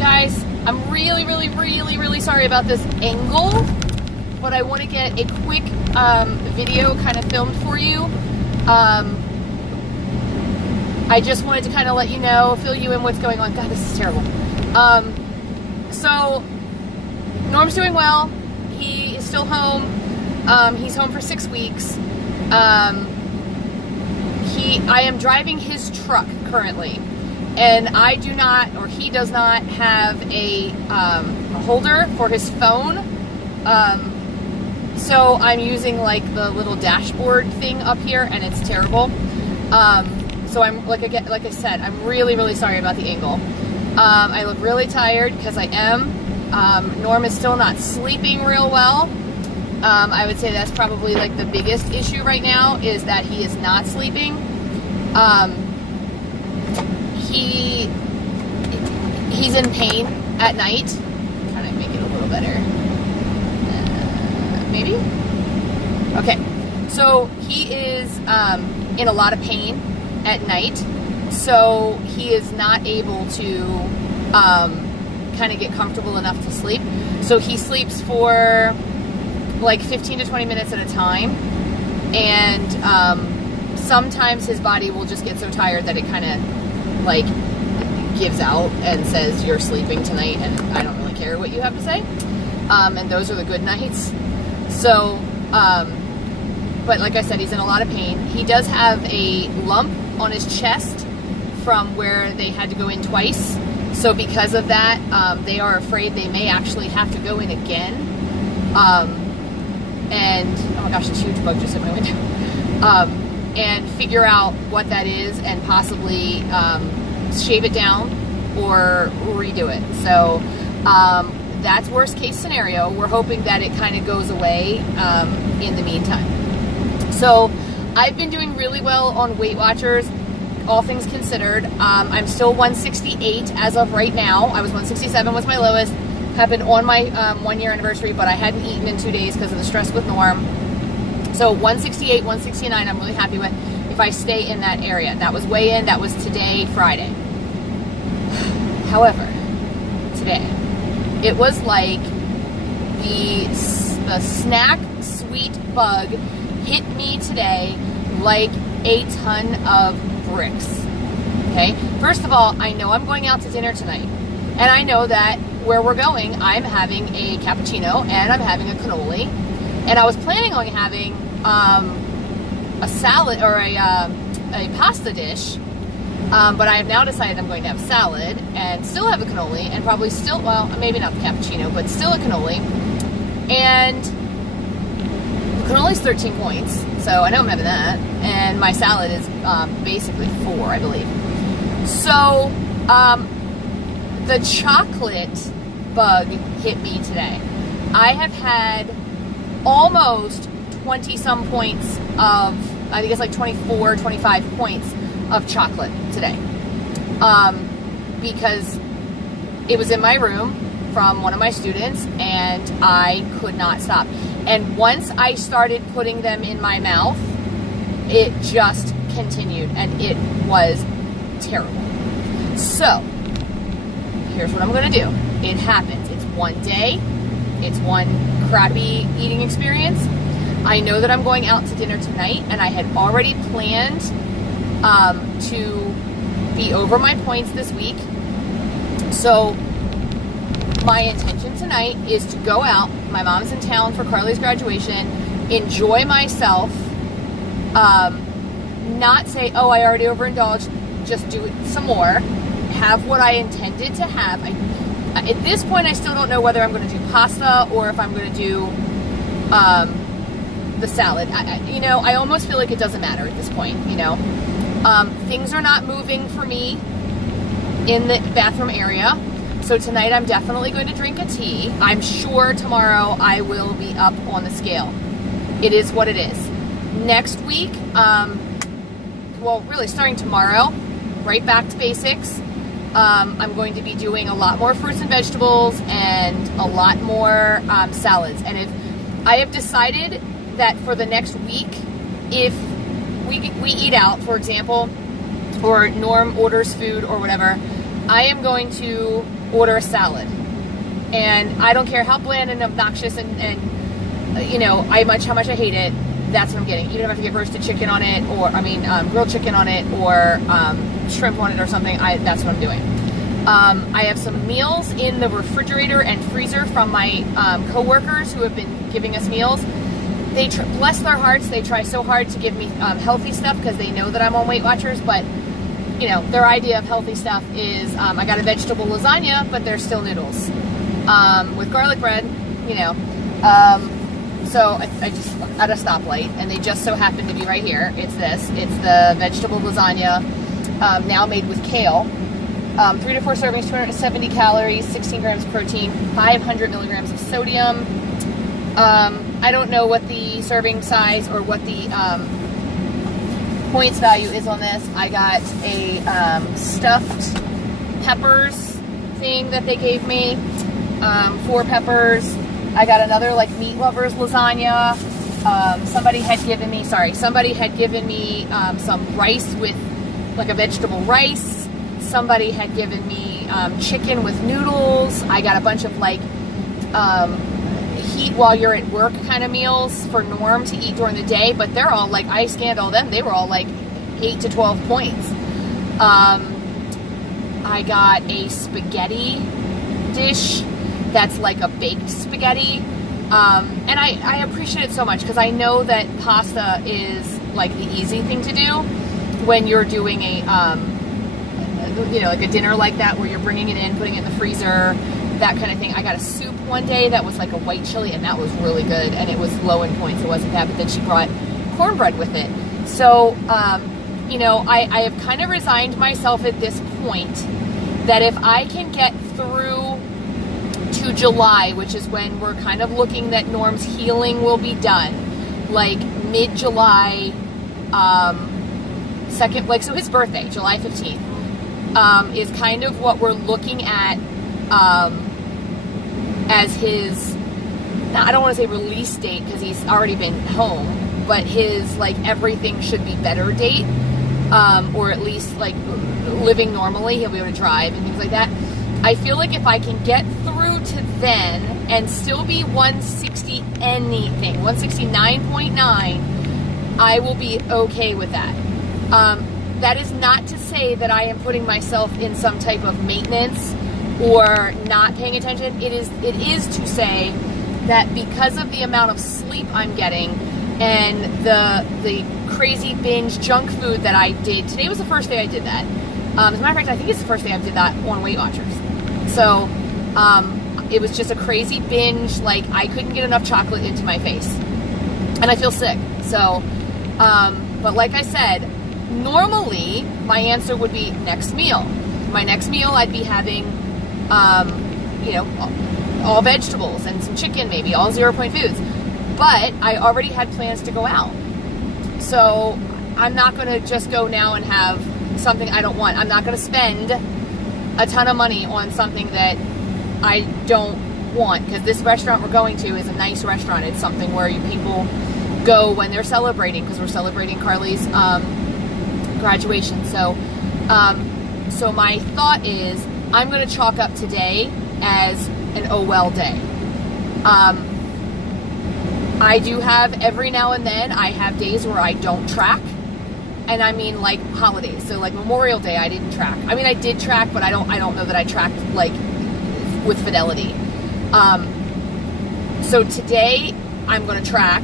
guys, I'm really sorry about this angle, but I want to get a quick video kind of filmed for you. I just wanted to kind of let you know, fill you in what's going on. God, this is terrible. So, Norm's doing well. He is still home. He's home for 6 weeks. I am driving his truck currently, and I do not, or he does not have a holder for his phone. So I'm using like the little dashboard thing up here, and it's terrible. So I'm like I said, I'm really sorry about the angle. I look really tired because I am. Norm is still not sleeping real well. I would say that's probably like the biggest issue right now, is that he is not sleeping. He's in pain at night. Trying to make it a little better. Maybe? Okay. So he is in a lot of pain at night. So he is not able to kind of get comfortable enough to sleep. So he sleeps for like 15 to 20 minutes at a time. And sometimes his body will just get so tired that it kind of like gives out and says, you're sleeping tonight and I don't really care what you have to say. And those are the good nights. So, but like I said, he's in a lot of pain. He does have a lump on his chest from where they had to go in twice. So because of that, they are afraid they may actually have to go in again. And, oh my gosh, this huge bug just hit my window. And figure out what that is and possibly shave it down or redo it. So that's worst case scenario. We're hoping that it kind of goes away in the meantime. So I've been doing really well on Weight Watchers, all things considered. I'm still 168 as of right now. I was 167 was my lowest. Happened on my 1 year anniversary, but I hadn't eaten in 2 days because of the stress with Norm. So 168, 169, I'm really happy with if I stay in that area. That was weigh in, that was today, Friday. However, today, it was like the snack sweet bug hit me today like a ton of bricks. Okay? First of all, I know I'm going out to dinner tonight. And I know that where we're going, I'm having a cappuccino and I'm having a cannoli. And I was planning on having a salad or a pasta dish. But I have now decided I'm going to have salad and still have a cannoli and probably still, well, maybe not the cappuccino, but still a cannoli. And the cannoli is 13 points, so I know I'm having that. And my salad is basically 4, I believe. So the chocolate bug hit me today. I have had almost 20 some points of, I think it's like 24, 25 points of chocolate today. Because it was in my room from one of my students and I could not stop. And once I started putting them in my mouth, it just continued and it was terrible. So, here's what I'm gonna do. It happens. It's one day. It's one crappy eating experience. I know that I'm going out to dinner tonight and I had already planned to be over my points this week. So my intention tonight is to go out. My mom's in town for Carly's graduation, enjoy myself, not say, oh, I already overindulged, just do it some more, have what I intended to have. At this point, I still don't know whether I'm going to do pasta or if I'm going to do the salad. I almost feel like it doesn't matter at this point, Things are not moving for me in the bathroom area. So tonight I'm definitely going to drink a tea. I'm sure tomorrow I will be up on the scale. It is what it is. Next week, well, really starting tomorrow, right back to basics. I'm going to be doing a lot more fruits and vegetables and a lot more salads. And if I have decided that for the next week, if we eat out, for example, or Norm orders food or whatever, I am going to order a salad. And I don't care how bland and obnoxious and you know, how much I hate it, that's what I'm getting. Even if I have to get roasted chicken on it, or, grilled chicken on it, or shrimp on it or something, that's what I'm doing. I have some meals in the refrigerator and freezer from my co-workers who have been giving us meals. They bless their hearts, they try so hard to give me healthy stuff because they know that I'm on Weight Watchers, but you know, their idea of healthy stuff is I got a vegetable lasagna, but they're still noodles with garlic bread, you know. So I just at a stoplight, and they just so happen to be right here. It's the vegetable lasagna, now made with kale. 3 to 4 servings, 270 calories, 16 grams of protein, 500 milligrams of sodium. I don't know what the serving size or what the points value is on this. I got a stuffed peppers thing that they gave me, 4 peppers. I got another like meat lovers lasagna. Somebody had given me some rice with like a vegetable rice. Somebody had given me chicken with noodles. I got a bunch of like heat while you're at work kind of meals for Norm to eat during the day, but they're all like, I scanned all them, they were all like 8 to 12 points. I got a spaghetti dish that's like a baked spaghetti, and I appreciate it so much because I know that pasta is like the easy thing to do when you're doing a you know, like a dinner like that where you're bringing it in, putting it in the freezer, that kind of thing. I got a soup one day that was like a white chili, and that was really good, and it was low in points. It wasn't bad, but then she brought cornbread with it. So, you know, I have kind of resigned myself at this point that if I can get through to July, which is when we're kind of looking that Norm's healing will be done, like mid-July, second, like, so his birthday, July 15th, is kind of what we're looking at as his, now I don't want to say release date because he's already been home, but his like everything should be better date, or at least like living normally, he'll be able to drive and things like that. I feel like if I can get through to then and still be 160 anything, 169.9, I will be okay with that. That is not to say that I am putting myself in some type of maintenance or not paying attention. It is to say that because of the amount of sleep I'm getting and the crazy binge junk food that I did, today was the first day I did that. As a matter of fact, I think it's the first day I did that on Weight Watchers. So it was just a crazy binge, like I couldn't get enough chocolate into my face. And I feel sick. So, but like I said, normally my answer would be next meal. My next meal I'd be having, you know, all vegetables and some chicken, maybe all 0-point foods. But I already had plans to go out. So I'm not going to just go now and have something I don't want. I'm not going to spend a ton of money on something that I don't want, because this restaurant we're going to is a nice restaurant. It's something where people go when they're celebrating, because we're celebrating Carly's graduation. So so my thought is I'm going to chalk up today as an oh well day. I do have every now and then, I have days where I don't track. And I mean like holidays. So like Memorial Day, I didn't track. I mean, I did track, but I don't know that I tracked like with fidelity. So today I'm going to track.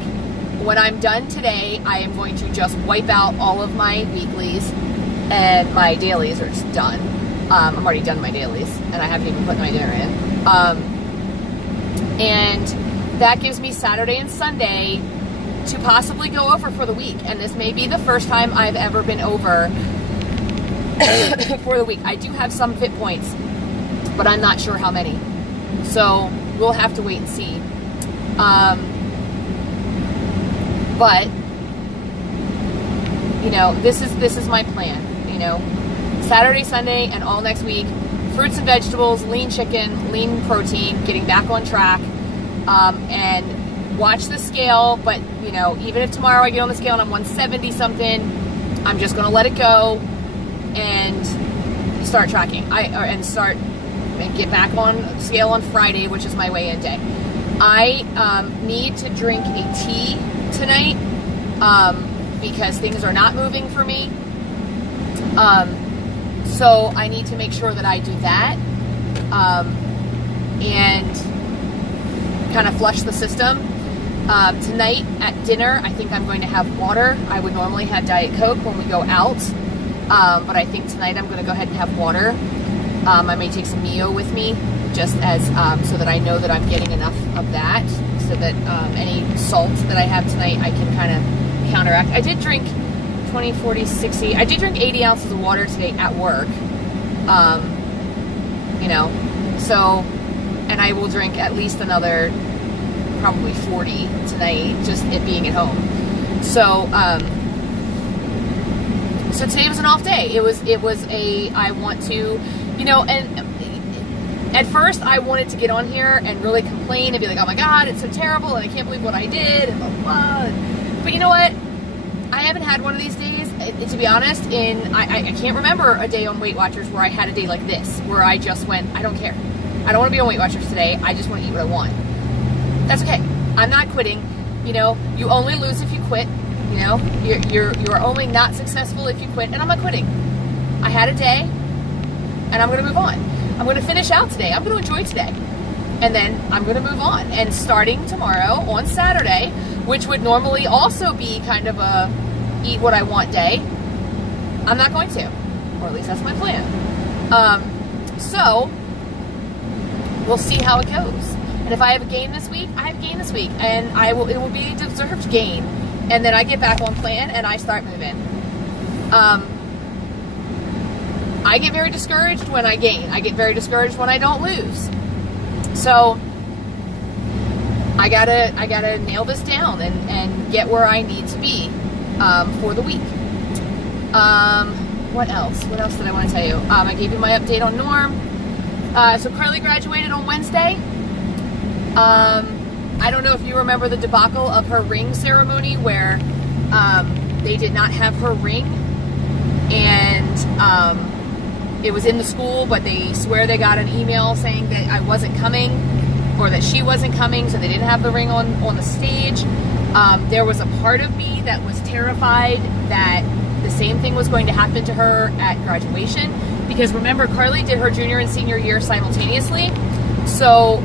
When I'm done today, I am going to just wipe out all of my weeklies, and my dailies are just done. I'm already done my dailies, and I haven't even put my dinner in. And that gives me Saturday and Sunday to possibly go over for the week. And this may be the first time I've ever been over for the week. I do have some fit points, but I'm not sure how many. So we'll have to wait and see. But you know, this is my plan. You know, Saturday, Sunday, and all next week, fruits and vegetables, lean chicken, lean protein, getting back on track, and watch the scale. But you know, even if tomorrow I get on the scale and I'm 170 something, I'm just gonna let it go and start tracking. And get back on scale on Friday, which is my weigh-in day. I need to drink a tea tonight because things are not moving for me. So I need to make sure that I do that and kind of flush the system. Tonight at dinner, I think I'm going to have water. I would normally have Diet Coke when we go out, but I think tonight I'm going to go ahead and have water. I may take some Mio with me, just as so that I know that I'm getting enough of that, so that any salt that I have tonight I can kind of counteract. I did drink 20, 40, 60. I did drink 80 ounces of water today at work. You know, so, and I will drink at least another probably 40 tonight, just it being at home. So, so today was an off day. It was a, I want to, you know, and at first I wanted to get on here and really complain and be like, oh my God, it's so terrible and I can't believe what I did and blah, blah, blah. But you know what? I haven't had one of these days, to be honest, I can't remember a day on Weight Watchers where I had a day like this, where I just went, I don't care. I don't want to be on Weight Watchers today. I just want to eat what I want. That's okay. I'm not quitting. You know, you only lose if you quit. You know, you're only not successful if you quit, and I'm not quitting. I had a day, and I'm going to move on. I'm going to finish out today. I'm going to enjoy today. And then I'm going to move on. And starting tomorrow on Saturday, which would normally also be kind of a eat what I want day, I'm not going to. Or at least that's my plan. So, we'll see how it goes. And if I have a gain this week, I have a gain this week. And it will be a deserved gain. And then I get back on plan and I start moving. I get very discouraged when I gain. I get very discouraged when I don't lose. So I gotta nail this down and get where I need to be for the week. What else? What else did I want to tell you? I gave you my update on Norm. So Carly graduated on Wednesday. I don't know if you remember the debacle of her ring ceremony where they did not have her ring, and it was in the school, but they swear they got an email saying that I wasn't coming, or that she wasn't coming, so they didn't have the ring on the stage. There was a part of me that was terrified that the same thing was going to happen to her at graduation, because remember, Carly did her junior and senior year simultaneously. So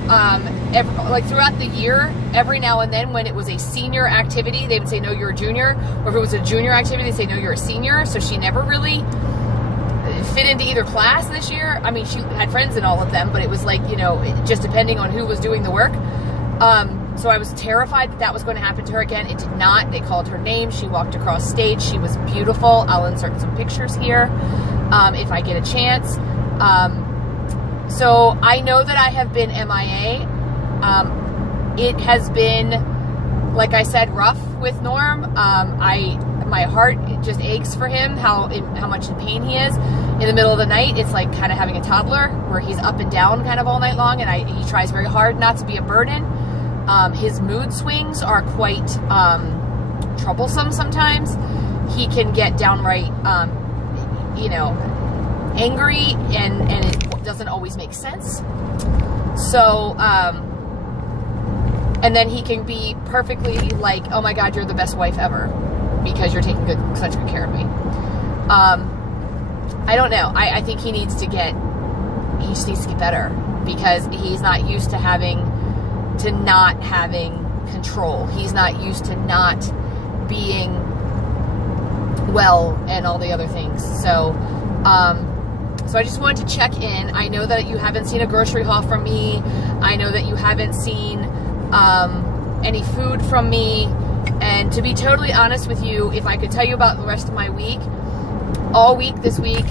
like throughout the year, every now and then when it was a senior activity, they would say, no, you're a junior. Or if it was a junior activity, they'd say, no, you're a senior. So she never really fit into either class this year. I mean, she had friends in all of them, but it was like, you know, just depending on who was doing the work. So I was terrified that that was going to happen to her again. It did not. They called her name. She walked across stage. She was beautiful. I'll insert some pictures here if I get a chance. So I know that I have been MIA. It has been, like I said, rough with Norm. My heart just aches for him, how much in pain he is. In the middle of the night, it's like kind of having a toddler where he's up and down kind of all night long, and he tries very hard not to be a burden. His mood swings are quite troublesome sometimes. He can get downright, you know, angry, and it doesn't always make sense. So, and then he can be perfectly like, oh my God, you're the best wife ever because you're taking such good care of me. I don't know. I think he needs to get better, because he's not used to not having control. He's not used to not being well and all the other things. So, so I just wanted to check in. I know that you haven't seen a grocery haul from me. I know that you haven't seen any food from me. And to be totally honest with you, if I could tell you about the rest of my week, all week this week,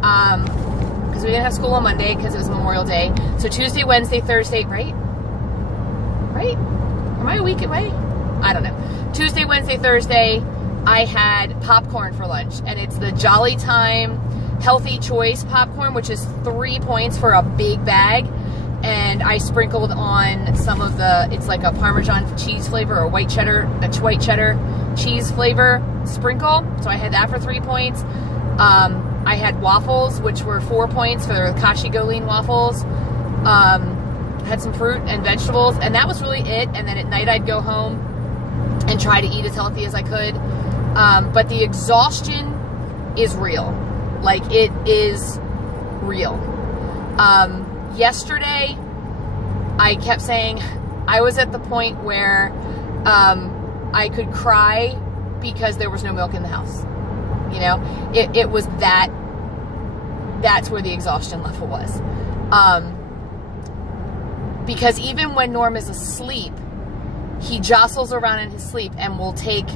because we didn't have school on Monday because it was Memorial Day. So Tuesday, Wednesday, Thursday, right? Right? Am I a week away? I don't know. Tuesday, Wednesday, Thursday, I had popcorn for lunch, and it's the Jolly Time Healthy Choice popcorn, which is 3 points for a big bag. And I sprinkled on some of it's like a Parmesan cheese flavor, or white cheddar cheese flavor sprinkle. So I had that for 3 points. I had waffles, which were 4 points for the Kashi Goleen waffles. Had some fruit and vegetables, and that was really it. And then at night I'd go home and try to eat as healthy as I could. But the exhaustion is real. Like, it is real. Yesterday, I kept saying I was at the point where I could cry because there was no milk in the house. You know, it was that's where the exhaustion level was. Because even when Norm is asleep, he jostles around in his sleep and will take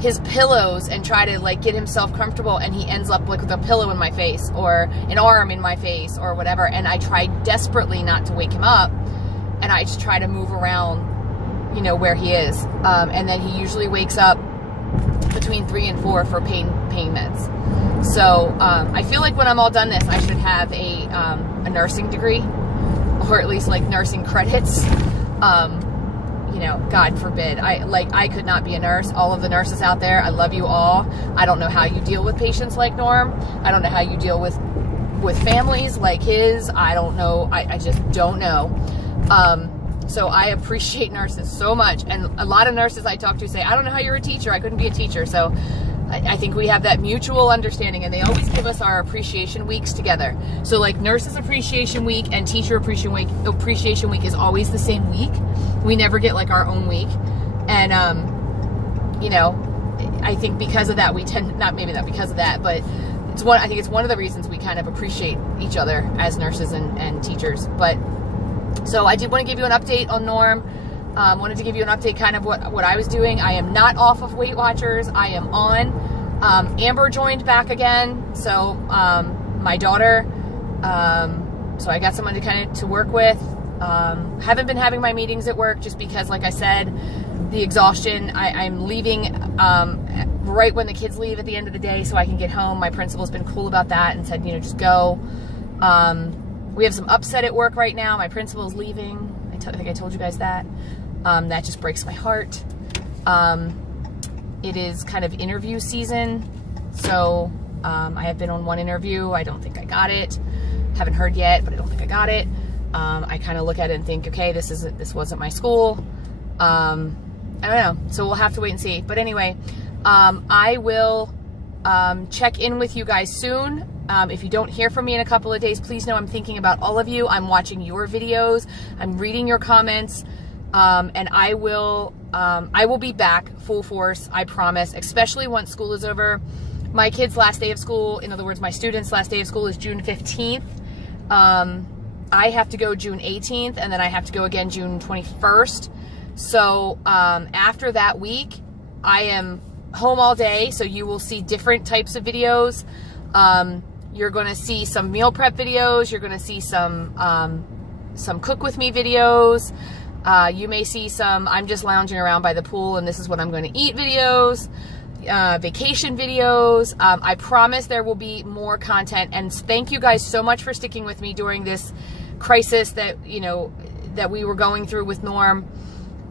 his pillows and try to like get himself comfortable, and he ends up like with a pillow in my face or an arm in my face or whatever, and I try desperately not to wake him up, and I just try to move around, you know, where he is, and then he usually wakes up between 3 and 4 for pain meds. So I feel like when I'm all done this, I should have a nursing degree, or at least like nursing credits. You know, God forbid. I could not be a nurse. All of the nurses out there, I love you all. I don't know how you deal with patients like Norm. I don't know how you deal with families like his. I don't know. I just don't know. So I appreciate nurses so much. And a lot of nurses I talk to say, I don't know how you're a teacher. I couldn't be a teacher. So I think we have that mutual understanding, and they always give us our appreciation weeks together. So like Nurses Appreciation Week and Teacher Appreciation Week is always the same week. We never get like our own week. And, you know, I think because of that, we tend, maybe not because of that, but I think it's one of the reasons we kind of appreciate each other as nurses and teachers. But so I did want to give you an update on Norm. Wanted to give you an update kind of what I was doing. I am not off of Weight Watchers. I am on. Amber joined back again. So my daughter, so I got someone to kind of to work with. Haven't been having my meetings at work just because, like I said, the exhaustion. I'm leaving right when the kids leave at the end of the day so I can get home. My principal's been cool about that and said, you know, just go. We have some upset at work right now. My principal's leaving. I think I told you guys that. That just breaks my heart. It is kind of interview season. So I have been on one interview. I don't think I got it. Haven't heard yet, but I don't think I got it. I kind of look at it and think, okay, this wasn't my school. I don't know. So we'll have to wait and see. But anyway, I will check in with you guys soon. If you don't hear from me in a couple of days, please know I'm thinking about all of you. I'm watching your videos. I'm reading your comments. And I will be back full force, I promise, especially once school is over. My kids' last day of school, in other words, my students' last day of school is June 15th. I have to go June 18th, and then I have to go again June 21st. So after that week, I am home all day, so you will see different types of videos. You're going to see some meal prep videos. You're going to see some cook with me videos. You may see some I'm just lounging around by the pool and this is what I'm going to eat videos, vacation videos. I promise there will be more content, and thank you guys so much for sticking with me during this crisis that, you know, that we were going through with Norm,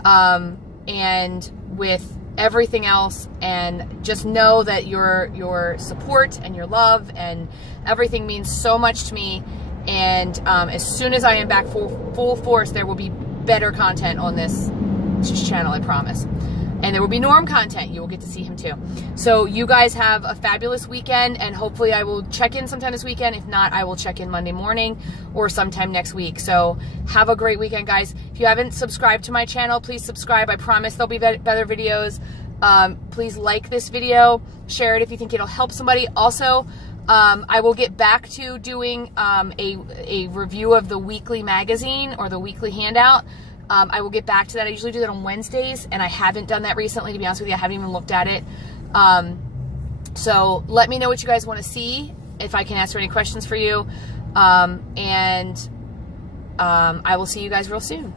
and with everything else. And just know that your support and your love and everything means so much to me. And as soon as I am back full force, there will be better content on this channel, I promise. And there will be Norm content. You will get to see him too. So you guys have a fabulous weekend, and hopefully I will check in sometime this weekend. If not, I will check in Monday morning or sometime next week. So have a great weekend, guys. If you haven't subscribed to my channel, please subscribe. I promise there'll be better videos. Please like this video, share it if you think it'll help somebody. Also, I will get back to doing a review of the weekly magazine or the weekly handout. I will get back to that. I usually do that on Wednesdays, and I haven't done that recently, to be honest with you. I haven't even looked at it. So let me know what you guys want to see, if I can answer any questions for you. I will see you guys real soon.